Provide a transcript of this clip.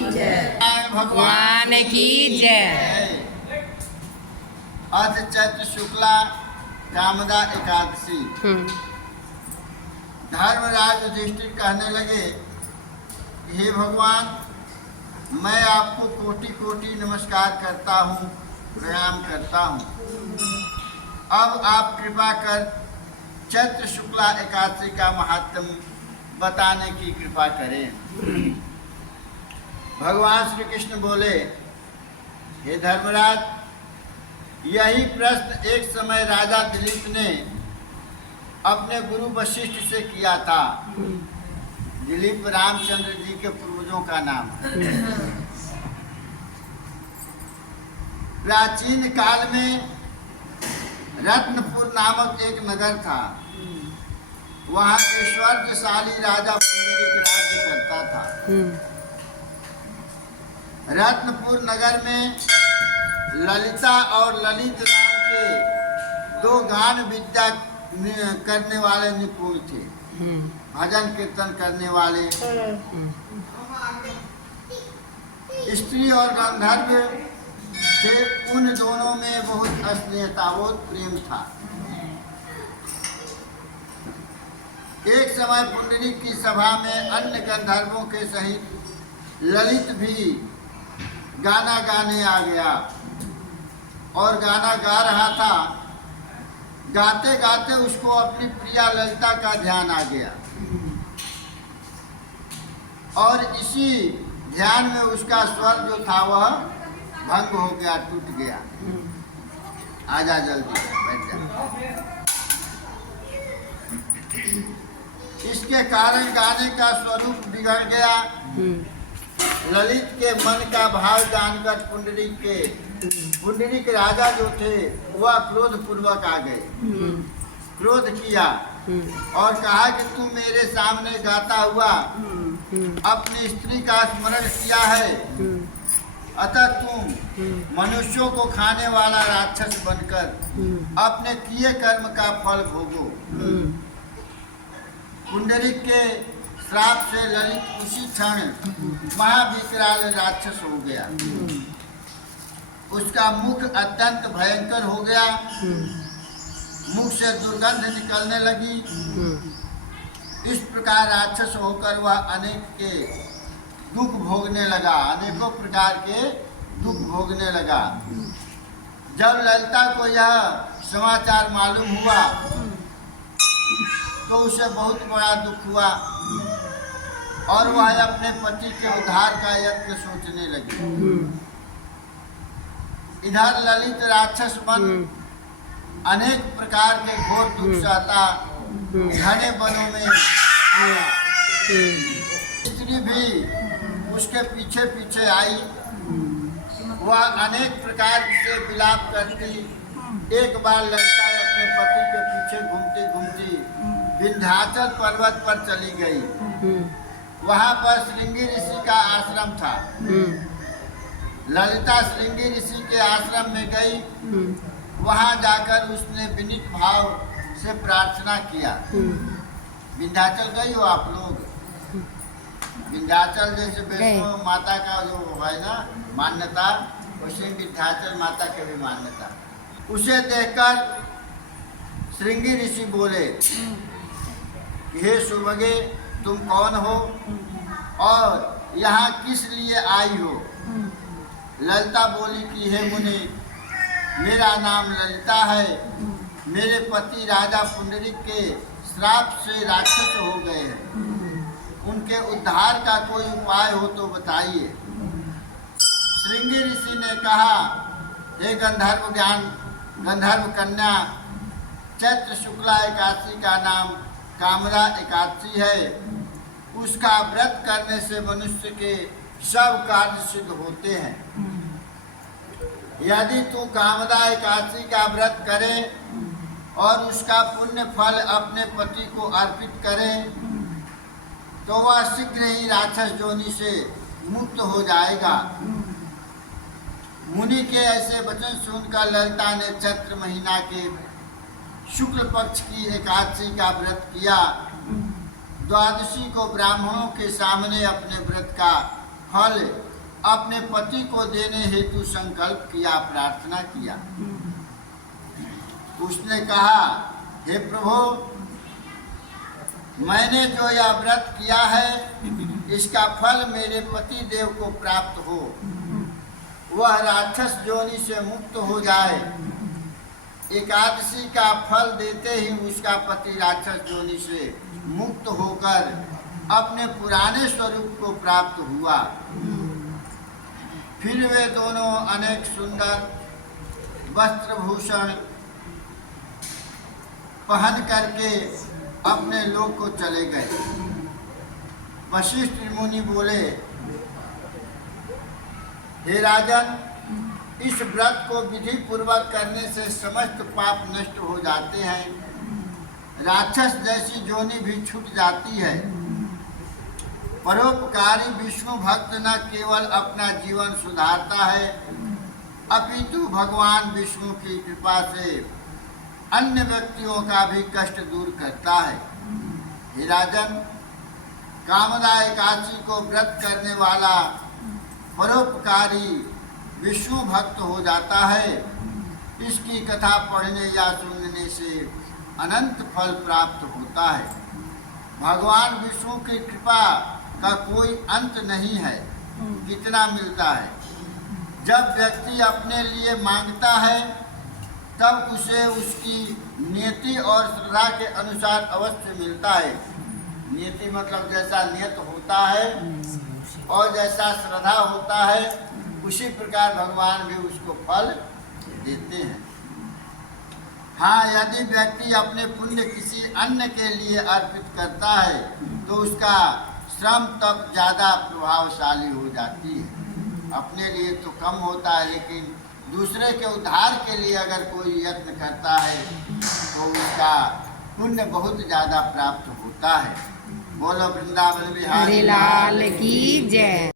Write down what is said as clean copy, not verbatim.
जय। भगवान की जय। आज चैत्र शुक्ला कामदा एकादशी। धर्मराज युधिष्ठिर कहने लगे, हे भगवान, मैं आपको कोटि कोटि नमस्कार करता हूँ, प्रणाम करता हूँ। अब आप कृपा कर चैत्र शुक्ला एकादशी का महात्म्य बताने की कृपा करें। भगवान श्री कृष्ण बोले, हे धर्मराज, यही प्रश्न एक समय राजा दिलीप ने अपने गुरु वशिष्ठ से किया था। दिलीप रामचंद्र जी के पूर्वजों का नाम है। प्राचीन काल में रत्नपुर नामक एक नगर था। वहाँ ऐश्वर्यशाली राजा पुंडरीक राज्य करता था। रत्नपुर नगर में ललिता और ललित नाम के दो गान विद्या करने वाले निपुण थे, भजन कीर्तन करने वाले। स्त्री और गंधर्व थे, उन दोनों में बहुत स्नेहता, बहुत प्रेम था। एक समय पुंडरीक की सभा में अन्य गंधर्वों के सहित ललित भी गाना गाने आ गया और गाना गा रहा था। गाते गाते उसको अपनी प्रिया ललिता का ध्यान आ गया और इसी ध्यान में उसका स्वर जो था वह भंग हो गया, टूट गया। आजा जल्दी, बैठ जा। इसके कारण गाने का स्वरूप बिगड़ गया। ललित के मन का भाव जानकर पुंडरीक राजा जो थे वह क्रोध पूर्वक आ गए। क्रोध किया और कहा कि तुम मेरे सामने गाता हुआ अपनी स्त्री का स्मरण किया है, अतः तुम मनुष्यों को खाने वाला राक्षस बनकर अपने किए कर्म का फल भोगो। पुंडरीक के श्राप से ललित उसी क्षण महाविकराल राक्षस हो गया। उसका मुख अत्यंत भयंकर हो गया, मुख से दुर्गंध निकलने लगी। इस प्रकार राक्षस होकर वह अनेक के दुख भोगने लगा, अनेकों प्रकार के दुख भोगने लगा। जब ललिता को यह समाचार मालूम हुआ तो उसे बहुत बड़ा दुख हुआ और वह अपने पति के उद्धार का यत्न सोचने लगी। इधर ललित राक्षस बन अनेक प्रकार के घोर दुख सहता घने वनों में स्त्री भी उसके पीछे पीछे आई। वह अनेक प्रकार से विलाप करती। एक बार ललिता अपने पति के पीछे घूमती घूमती विंध्याचल पर्वत पर चली गई। वहाँ पर श्रृंगी ऋषि का आश्रम था। ललिता श्रृंगी ऋषि के आश्रम में गई। वहाँ जाकर उसने विनीत भाव से प्रार्थना किया। विंध्याचल गई हो आप लोग? विंध्याचल जैसे वैष्णो माता का जो है ना मान्यता, वैसे विंध्याचल माता की भी मान्यता। उसे देखकर श्रृंगी ऋषि बोले, हे सुभगे, तुम कौन हो और यहाँ किस लिए आई हो? ललिता बोली कि हे मुनि, मेरा नाम ललिता है। मेरे पति राजा पुंडरीक के श्राप से राक्षस हो गए हैं। उनके उद्धार का कोई उपाय हो तो बताइए। श्रृंगी ऋषि ने कहा, हे गंधर्व कन्या, चैत्र शुक्ला एकादशी का नाम कामदा एकादशी है। उसका व्रत करने से मनुष्य के सब कार्य सिद्ध होते हैं। यदि तू कामदा एकादशी का व्रत करे और उसका पुण्य फल अपने पति को अर्पित करे तो वह शीघ्र ही राक्षस योनि से मुक्त हो जाएगा। मुनि के ऐसे वचन सुनकर ललिता ने चैत्र महीना के शुक्ल पक्ष की एकादशी का व्रत किया। द्वादशी को ब्राह्मणों के सामने अपने व्रत का फल अपने पति को देने हेतु संकल्प किया, प्रार्थना किया। उसने कहा, हे प्रभु, मैंने जो यह व्रत किया है इसका फल मेरे पति देव को प्राप्त हो, वह राक्षस योनि से मुक्त हो जाए। एकादशी का फल देते ही उसका पति राक्षस योनि से मुक्त होकर अपने पुराने स्वरूप को प्राप्त हुआ। फिर वे दोनों अनेक सुंदर वस्त्रभूषण पहन करके अपने लोक को चले गए। वशिष्ठ मुनि बोले, हे राजन, इस व्रत को विधि पूर्वक करने से समस्त पाप नष्ट हो जाते हैं, राक्षस जैसी जोनी भी छूट जाती है। परोपकारी विष्णु भक्त न केवल अपना जीवन सुधारता है, अपितु भगवान विष्णु की कृपा से अन्य व्यक्तियों का भी कष्ट दूर करता है। हे राजन, कामदा एकादशी को व्रत करने वाला परोपकारी विष्णु भक्त हो जाता है। इसकी कथा पढ़ने या सुनने से अनंत फल प्राप्त होता है। भगवान विष्णु की कृपा का कोई अंत नहीं है, कितना मिलता है। जब व्यक्ति अपने लिए मांगता है तब उसे उसकी नियति और श्रद्धा के अनुसार अवश्य मिलता है। नियति मतलब जैसा नियत होता है और जैसा श्रद्धा होता है, उसी प्रकार भगवान भी उसको फल देते हैं। हाँ, यदि व्यक्ति अपने पुण्य किसी अन्य के लिए अर्पित करता है तो उसका श्रम तब ज़्यादा प्रभावशाली हो जाती है। अपने लिए तो कम होता है, लेकिन दूसरे के उद्धार के लिए अगर कोई यत्न करता है तो उसका पुण्य बहुत ज़्यादा प्राप्त होता है। बोलो वृंदावन बिहारी लाल की जय।